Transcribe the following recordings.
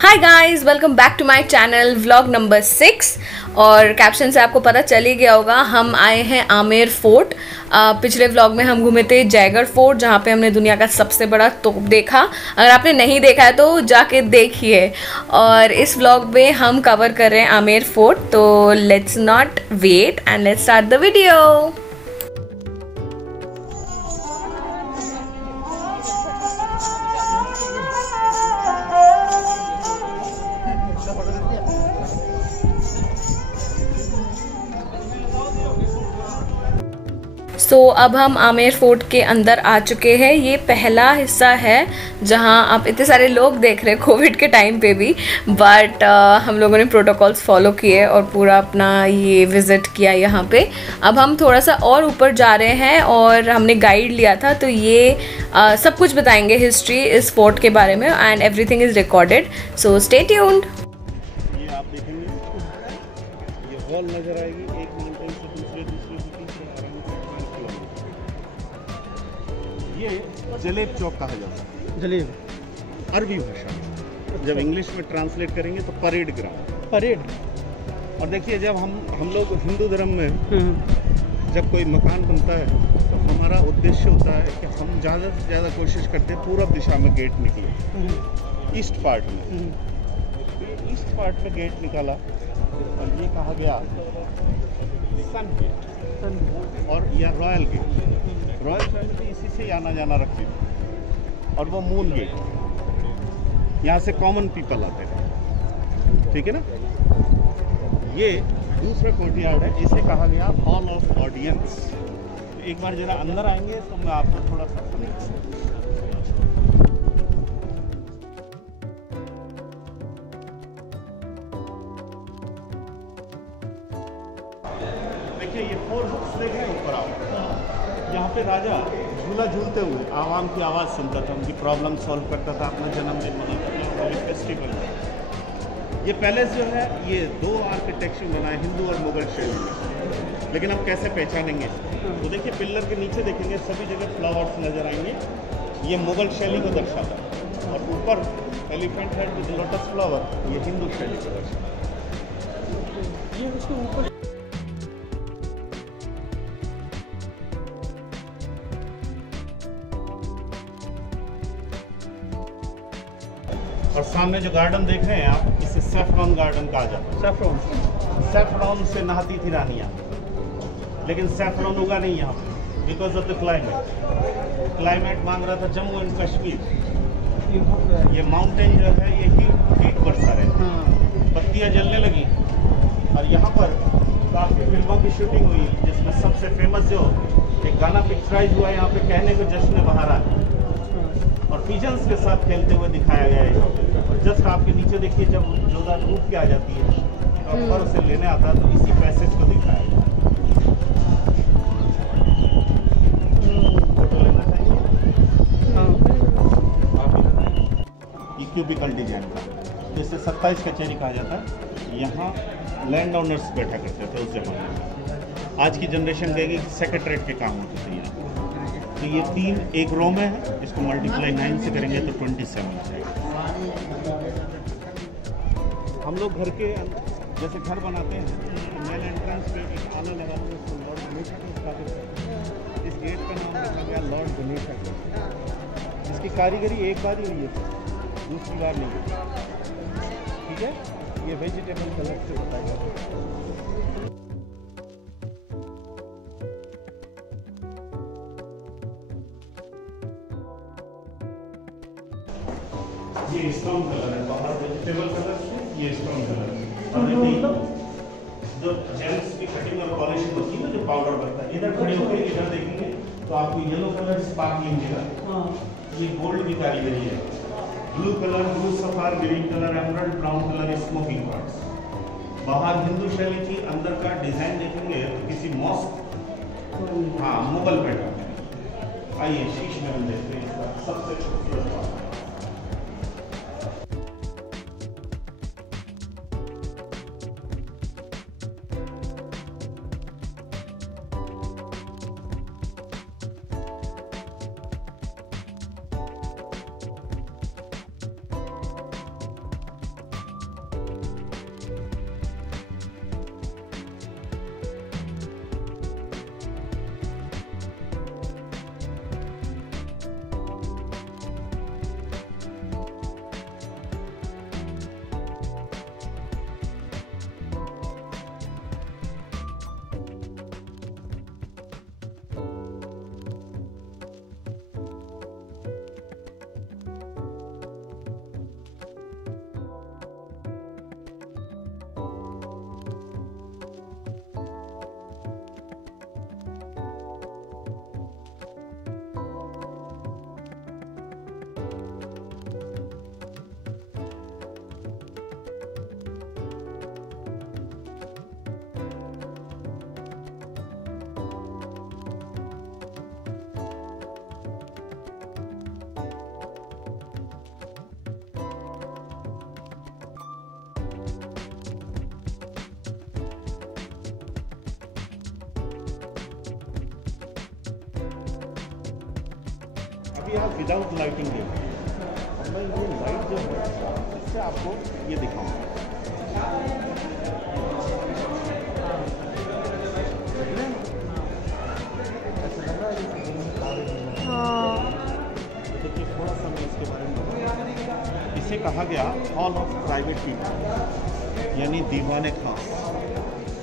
Hi guys, welcome back to my channel vlog number 6। और caption से आपको पता चल ही गया होगा, हम आए हैं आमेर फोर्ट। पिछले व्लॉग में हम घूमे थे जयगढ़ फोर्ट, जहाँ पे हमने दुनिया का सबसे बड़ा तोप देखा। अगर आपने नहीं देखा है तो जाके देखिए। और इस व्लॉग में हम कवर कर रहे हैं आमेर फोर्ट, तो let's not wait and let's start the video. अब हम आमेर फोर्ट के अंदर आ चुके हैं। ये पहला हिस्सा है जहां आप इतने सारे लोग देख रहे हैं कोविड के टाइम पे भी, बट हम लोगों ने प्रोटोकॉल्स फॉलो किए और पूरा अपना ये विज़िट किया यहाँ पे। अब हम थोड़ा सा और ऊपर जा रहे हैं और हमने गाइड लिया था, तो ये सब कुछ बताएंगे हिस्ट्री इस फोर्ट के बारे में, and everything is recorded, so stay tuned. ये आप देखेंगे, ये वॉल नजर आएगी, एक माउंटेन से दूसरे से अराउंड 5 किलोमीटर। ये जलेब चौक कहा जाता है। जलेब अरबी भाषा, जब इंग्लिश में ट्रांसलेट करेंगे तो परेड ग्राउंड। परेड। और देखिए, जब हम लोग हिंदू धर्म में जब कोई मकान बनता है तो हमारा उद्देश्य होता है कि हम ज़्यादा से ज़्यादा कोशिश करते हैं पूरब दिशा में गेट निकले, ईस्ट पार्ट में। ईस्ट पार्ट में गेट निकाला और ये कहा गया सन गेट, और यह रॉयल गेट। रॉयल फैमिली इसी से आना जाना रखती थी। और वो मून गेट, यहाँ से कॉमन पीपल आते हैं, ठीक है ना। ये दूसरा कोर्टयार्ड है, इसे कहा गया हॉल ऑफ ऑडियंस। एक बार जरा अंदर आएंगे तो मैं आपको थोड़ा सा देखिए, ये 4 बुक्स देख रहे हैं ऊपर आओ। यहाँ पे राजा झूला झूलते हुए आवाम की आवाज़ सुनता था, उनकी प्रॉब्लम सॉल्व करता था, अपना जन्मदिन मनाता था, फेस्टिवल। ये पैलेस जो है, ये 2 आर्किटेक्चर बना है, हिंदू और मुगल शैली में। लेकिन हम कैसे पहचानेंगे? तो देखिए, पिलर के नीचे देखेंगे, सभी जगह फ्लावर्स नजर आएंगे। ये मुगल शैली को दर्शाता है। और ऊपर elephant head with lotus flower, ये हिंदू शैली को दर्शाता है। ये उसके ऊपर और सामने जो गार्डन देख रहे हैं आप, इसे सैफरॉन गार्डन कहा जाता है। सैफरॉन से नहाती थी रानियाँ, लेकिन सैफरॉन उगा नहीं यहाँ पे because of the climate. Climate मांग रहा था जम्मू एंड कश्मीर। ये माउंटेन जो है, ये हीट बरसा रहे, बत्तियाँ जलने लगी। और यहाँ पर काफ़ी फिल्मों की शूटिंग हुई, जिसमें सबसे फेमस जो एक गाना पिक्चराइज हुआ यहाँ पे, कहने को जश्न बहारा है, और पिजन्स के साथ खेलते हुए दिखाया गया है यहाँ पे। और जस्ट आपके नीचे देखिए, जब जोधा धूप के आ जाती है तो अकबर उसे लेने आता है, तो इसी पैसेज को दिखाया गया। फोटो लेना चाहिए आप? क्यूबिकल डिजाइन का, जिसे 27 कचहरी कहा जाता है। यहाँ लैंड ओनर्स बैठा करते थे उस जमाने में। आज की जनरेशन कहेगी कि सेक्रेटरेट के काम होते थे यहाँ। तो ये 3 एक रो में है, इसको मल्टीप्लाई 9 से करेंगे तो 27 जाएगा। हम लोग घर के जैसे घर बनाते हैं, मेन एंट्रेंस पे एक आना लगा हुआ है, उसको लॉर्ड गणेश को स्थापित करते हैं। इस गेट का नाम रखा गया लॉर्ड गणेश का। इसकी कारीगरी एक बार ही हुई है, दूसरी बार नहीं हुई, ठीक है। ये वेजिटेबल कलर से बताया जाता है। ये स्टोन कलर है, बाहर वेजिटेबल कलर है, ये स्टोन कलर है। और जो जेम्स की कटिंग और पॉलिशिंग होती है ना, जो पाउडर बनता है, इधर खड़े होकर इधर देखेंगे तो आपको येलो कलर स्पार्कलिंग मिलेगा। ये गोल्ड की कारीगरी है। Blue colour, blue sapphire, green colour, emerald, brown colour smoking parts. बाहर हिंदू शैली की, अंदर का डिजाइन देखेंगे तो किसी मॉस्क, हाँ, मुगल पैटर्न। आइए शीश में हम देखते हैं इसका सबसे खूबसूरत बात। We have without lighting gate. अब मैं ये लाइट जो है इससे आपको ये दिखाऊंगा। देखिए थोड़ा सा मैं इसके बारे में, इसे कहा गया हॉल ऑफ प्राइवेट पीपल, यानी दीवाने खास।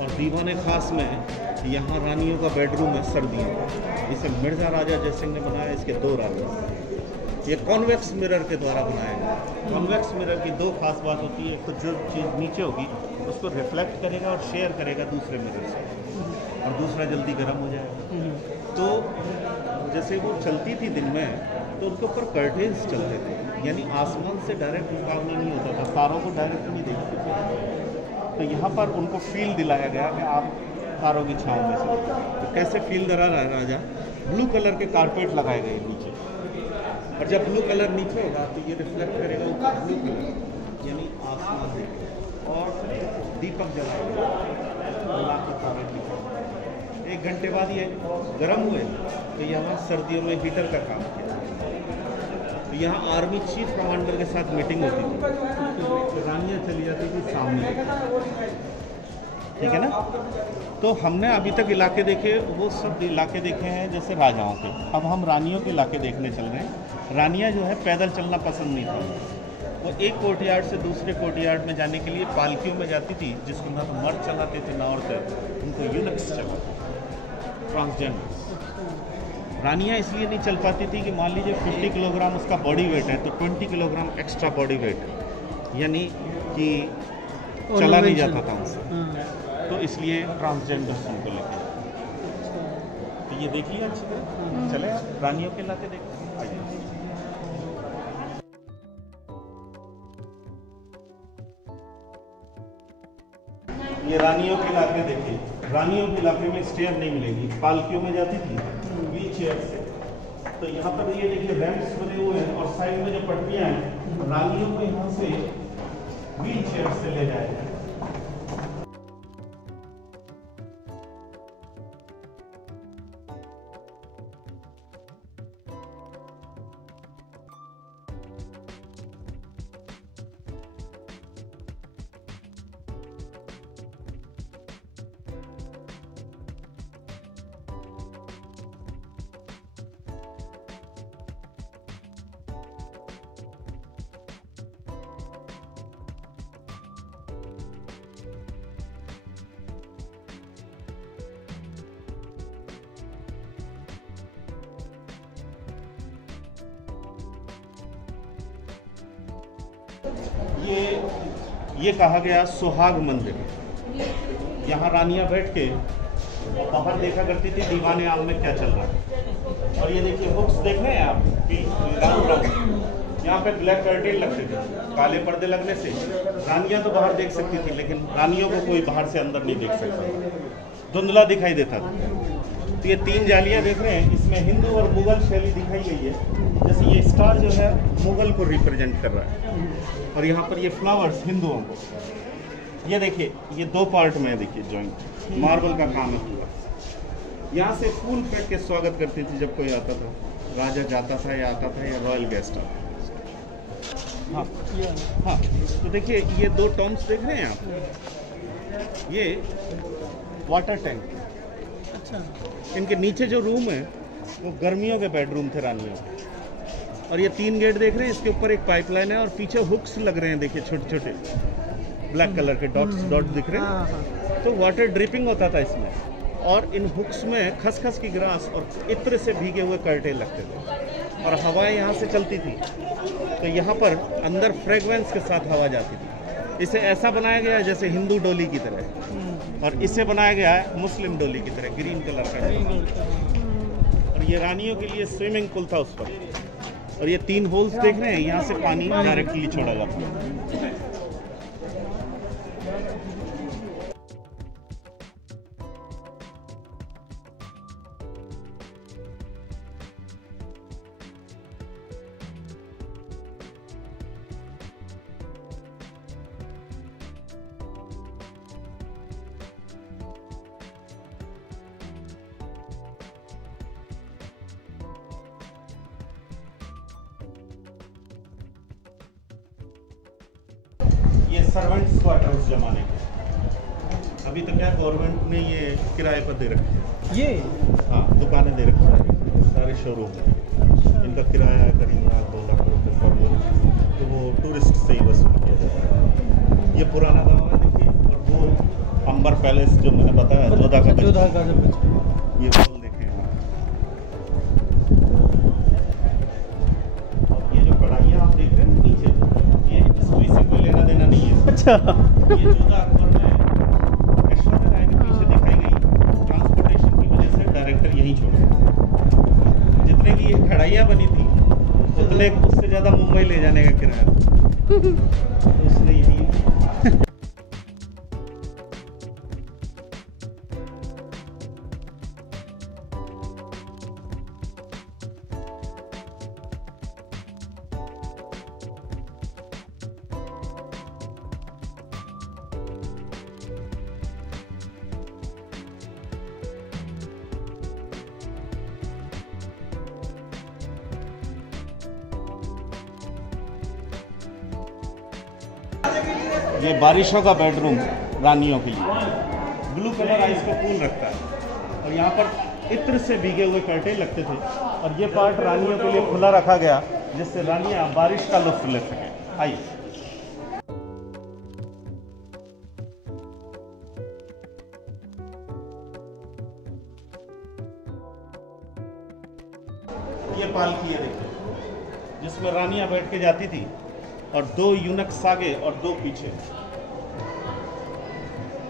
और दीवाने खास में यहाँ रानियों का बेडरूम है सर्दियों का। इसे मिर्ज़ा राजा जयसिंह ने बनाया, इसके 2 राजा। ये कॉन्वेक्स मिरर के द्वारा बनाया गया। कॉन्वेक्स मिरर की 2 खास बात होती है, कुछ जो चीज़ नीचे होगी उसको रिफ्लेक्ट करेगा और शेयर करेगा दूसरे मिरर से, और दूसरा जल्दी गर्म हो जाएगा। तो जैसे वो चलती थी दिन में तो उनके ऊपर कर्टेन्स चलते थे, यानी आसमान से डायरेक्ट मुकाबला नहीं होता था, तारों को डायरेक्ट नहीं देखते थे। तो यहाँ पर उनको फील दिलाया गया कि आप तारों की छाँव में से। तो कैसे फील दिला रहा राजा, ब्लू कलर के कारपेट लगाए गए नीचे, और जब ब्लू कलर नीचे होगा तो ये रिफ्लेक्ट करेगा ऊपर ब्लू कलर, यानी आसमान देखेगा। और दीपक जलाएगा, अल्लाह की तारीफ लिखेगा। 1 घंटे बाद ये गर्म हुए तो यहाँ सर्दियों में हीटर का काम किया। तो यहाँ आर्मी चीफ कमांडर के साथ मीटिंग होती थी, तो रानियाँ चली जाती थी सामने, ठीक है ना। तो हमने अभी तक इलाके देखे, वो सब इलाके देखे हैं जैसे राजाओं के। अब हम रानियों के इलाके देखने चल रहे हैं। रानियाँ जो है पैदल चलना पसंद नहीं थी, वो एक कोर्टयार्ड से दूसरे कोर्टयार्ड में जाने के लिए पालकियों में जाती थी, जिसको ना तो मर्द चलाते थे ना औरतें, उनको यूनक्स चलाते, ट्रांसजेंडर्स। रानियाँ इसलिए नहीं चल पाती थी कि मान लीजिए 50 किलोग्राम उसका बॉडी वेट है तो 20 किलोग्राम एक्स्ट्रा बॉडी वेट है, यानी कि चला नहीं जाता था उनसे, तो इसलिए ट्रांसजेंडर्स उनको लेके। तो ये देखिए अच्छी तरह, चले रानियों के इलाके देखते हैं। ये रानियों के इलाके देखिए, रानियों के इलाके में स्टेयर नहीं मिलेगी, पालकियों में जाती थी व्हील चेयर से। तो यहाँ पर ये देखिए रैंप्स बने हुए हैं, और साइड में जो पटरियाँ हैं, रानियों को यहाँ से व्हील चेयर से ले जाएगा। ये कहा गया सुहाग मंदिर। यहाँ रानियाँ बैठ के बाहर देखा करती थी दीवाने आम में क्या चल रहा है। और ये देखिए हुक्स देख रहे हैं आप, राउंड राउंड, यहाँ पे ब्लैक कर्टेन लगते थे, काले पर्दे लगने से रानियाँ तो बाहर देख सकती थी, लेकिन रानियों को कोई बाहर से अंदर नहीं देख सकता था, धुंधला दिखाई देता था। तो ये 3 जालियाँ देख रहे हैं, इसमें हिंदू और मुगल शैली दिखाई गई है। जैसे ये स्टार जो है मुगल को रिप्रेजेंट कर रहा है, और यहाँ पर ये फ्लावर्स हिंदुओं को। ये देखिए ये 2 पार्ट में देखिए जॉइंट, मार्बल का काम है पूरा। यहाँ से फूल फेंक के स्वागत करती थी जब कोई आता था, राजा जाता था या आता था, या रॉयल गेस्ट आता था। हाँ हाँ, तो देखिए ये 2 टॉम्स देख रहे हैं आप, ये वाटर टैंक। अच्छा, इनके नीचे जो रूम है वो गर्मियों के बेडरूम थे रानियों के। और ये 3 गेट देख रहे हैं, इसके ऊपर एक पाइपलाइन है, और पीछे हुक्स लग रहे हैं, देखिए छोटे छोटे ब्लैक कलर के डॉट दिख रहे हैं। तो वाटर ड्रिपिंग होता था इसमें, और इन हुक्स में खसखस की ग्रास और इत्र से भीगे हुए कर्टेन लगते थे, और हवाएं यहाँ से चलती थी, तो यहाँ पर अंदर फ्रेगरेंस के साथ हवा जाती थी। इसे ऐसा बनाया गया है जैसे हिंदू डोली की तरह, और इसे बनाया गया है मुस्लिम डोली की तरह, ग्रीन कलर का। और ये रानियों के लिए स्विमिंग पूल था उस पर, और ये 3 होल्स देख रहे हैं, यहाँ से पानी डायरेक्टली छोड़ा जाता है। सर्वेंट्स क्वार्टर उस जमाने के। अभी तो क्या गवर्नमेंट ने ये किराए पर दे रखे हैं। ये हाँ, दुकानें दे रखी हैं सारे शोरूम में। इनका किराया है करीब 2 लाख रुपये पर मंथ, तो वो टूरिस्ट से ही वसूल किया जाता है। ये पुराना गाँव है देखिए, और वो अंबर पैलेस जो मैंने बताया जोधा का ये हॉल देखें। और ये जो कढ़ाइयाँ आप देख रहे हैं नीचे, ये हिस्ट्री से कोई लेना देना नहीं है। अच्छा, ये जोधा अकबर में ऐश्वर्या राय के पीछे दिखाई गई ट्रांसपोर्टेशन की वजह से डायरेक्टर यहीं छोड़े। जितने की ये कढ़ाइयाँ बनी थी उतने उससे ज़्यादा मुंबई ले जाने का किराया तो उसने यही ये बारिशों का बेडरूम रानियों के लिए। ब्लू कलर आइस का पूल रखता है और यहाँ पर इत्र से भीगे हुए कर्टेन लगते थे और ये पार्ट रानियों के लिए खुला रखा गया जिससे रानियाँ बारिश का लुत्फ ले सकें। आइए, ये पालकी है देखिए, जिसमें रानियाँ बैठ के जाती थी और 2 यूनक्स आगे और 2 पीछे।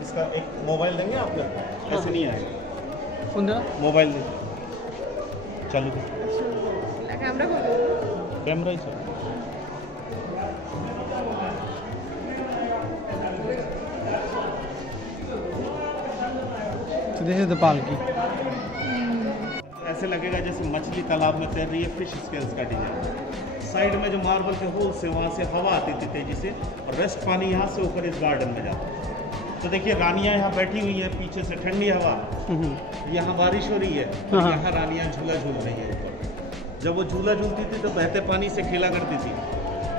इसका एक मोबाइल देंगे आप लोग? कैसे नहीं आएगा मोबाइल दे चालू कैमरा ही चालू। So this is the पालकी। ऐसे लगेगा जैसे मछली तालाब में तैर रही है, फिश स्केल्स का डिजाइन। साइड में जो मार्बल के होल से वहाँ से हवा आती थी तेजी से और रेस्ट पानी यहाँ से ऊपर इस गार्डन में जाता। तो देखिए रानियाँ यहाँ बैठी हुई हैं, पीछे से ठंडी हवा, यहाँ बारिश हो रही है, यहाँ रानियाँ झूला झूल रही है ऊपर। जब वो झूला झूलती थी तो बहते पानी से खेला करती थी।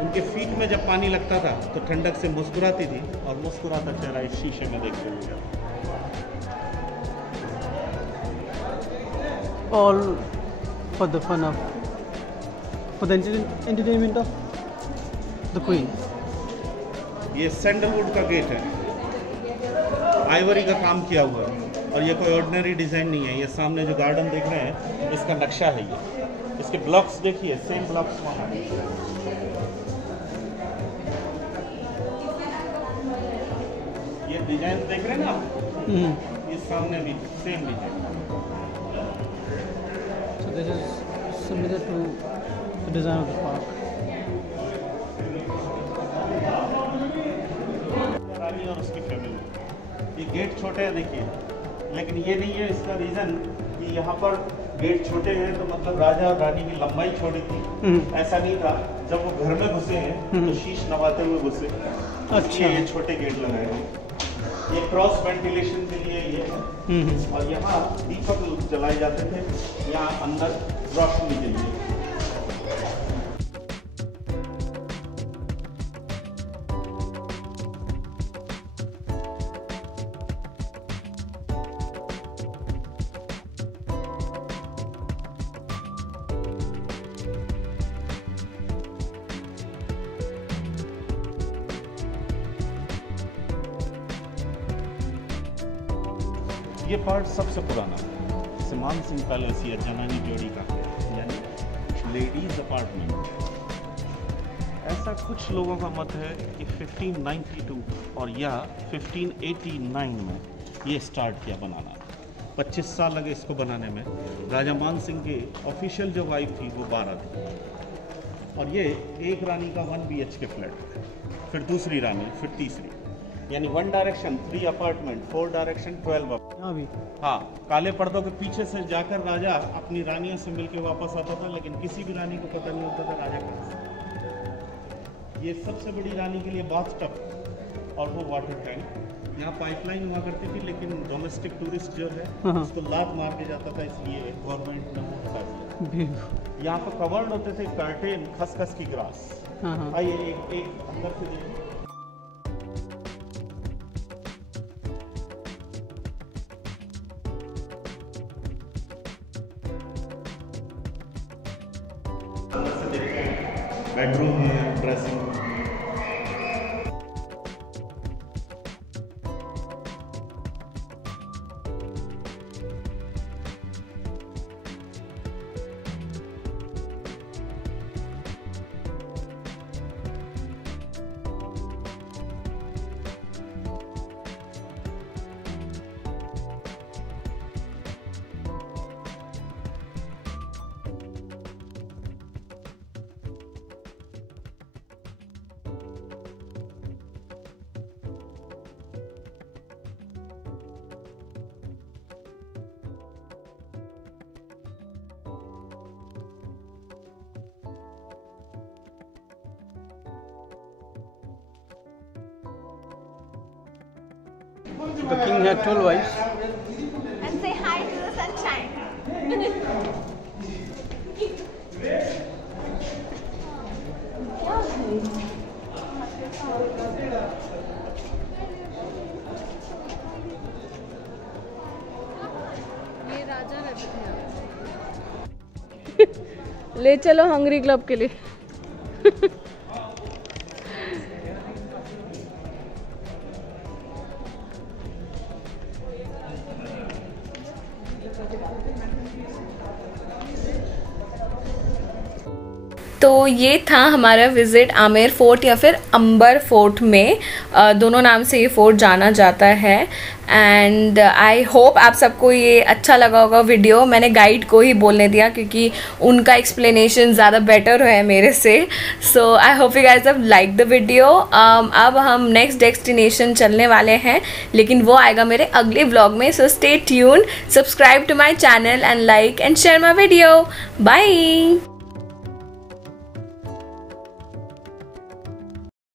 उनके फीट में जब पानी लगता था तो ठंडक से मुस्कुराती थी और मुस्कुराता चेहरा इस शीशे में देखते हुए। All for the fun of, for the entertainment of the queen। ये सैंडलवुड का गेट है, आइवरी का काम किया हुआ है और ये कोई ऑर्डिनरी डिज़ाइन नहीं है। ये सामने जो गार्डन देख रहे हैं इसका नक्शा है ये। इसके ब्लॉक्स देखिए, सेम ब्लॉक्स वहाँ हैं। ये डिजाइन देख रहे हैं ना आप, ये सामने भी same design. So this is similar to the design of the park। रानी और उसकी फैमिली। ये गेट छोटे हैं देखिए, लेकिन ये नहीं है इसका रीज़न कि यहाँ पर गेट छोटे हैं तो मतलब राजा और रानी की लंबाई छोटी थी। ऐसा नहीं था, जब वो घर में घुसे हैं तो शीश नवाते हुए घुसे। अच्छा, ये छोटे गेट लगाए हैं। ये क्रॉस वेंटिलेशन के लिए ये है और यहाँ दीपक जलाए जाते थे, यहाँ अंदर रोशनी के लिए। ये पार्ट सबसे पुराना समान सिंह पैलेस या जनानी जोड़ी का है, यानी लेडीज अपार्टमेंट। ऐसा कुछ लोगों का मत है कि 1592 और या 1589 में ये स्टार्ट किया बनाना। 25 साल लगे इसको बनाने में। राजा मान सिंह के ऑफिशियल जो वाइफ थी वो 12 थी और ये एक रानी का 1 BHK फ्लैट, फिर दूसरी रानी, फिर तीसरी, यानी 1 डायरेक्शन 3 अपार्टमेंट, 4 डायरेक्शन 12 अपार्टमेंट। हाँ, काले पर्दों के पीछे से जाकर राजा अपनी रानियों से मिलकर वापस आता था, लेकिन किसी भी रानी को पता नहीं होता था राजा कहाँ। ये सबसे बड़ी रानी के लिए बाथटब और वो वाटर टैंक। यहाँ पाइपलाइन हुआ करती थी, लेकिन डोमेस्टिक टूरिस्ट जो है उसको लात मार के जाता था, इसलिए गवर्नमेंट ने वो हटा दिया। यहाँ पर कवर्ड होते थे कर्टेन खसखस की ग्रास। आइए एक अंदर से बेडरूम है, dressing room. The king had 12 wives. And say hi to the sunshine. ये राजा रहते थे। ले चलो हंगरी क्लब के लिए। तो ये था हमारा विज़िट आमेर फोर्ट या फिर अंबर फोर्ट में, दोनों नाम से ये फोर्ट जाना जाता है। एंड आई होप आप सबको ये अच्छा लगा होगा वीडियो। मैंने गाइड को ही बोलने दिया क्योंकि उनका एक्सप्लेनेशन ज़्यादा बेटर है मेरे से। So I hope you guys have like the video. अब हम नेक्स्ट डेस्टिनेशन चलने वाले हैं, लेकिन वो आएगा मेरे अगले व्लॉग में। So stay tune, subscribe to my channel and like and share my video. Bye.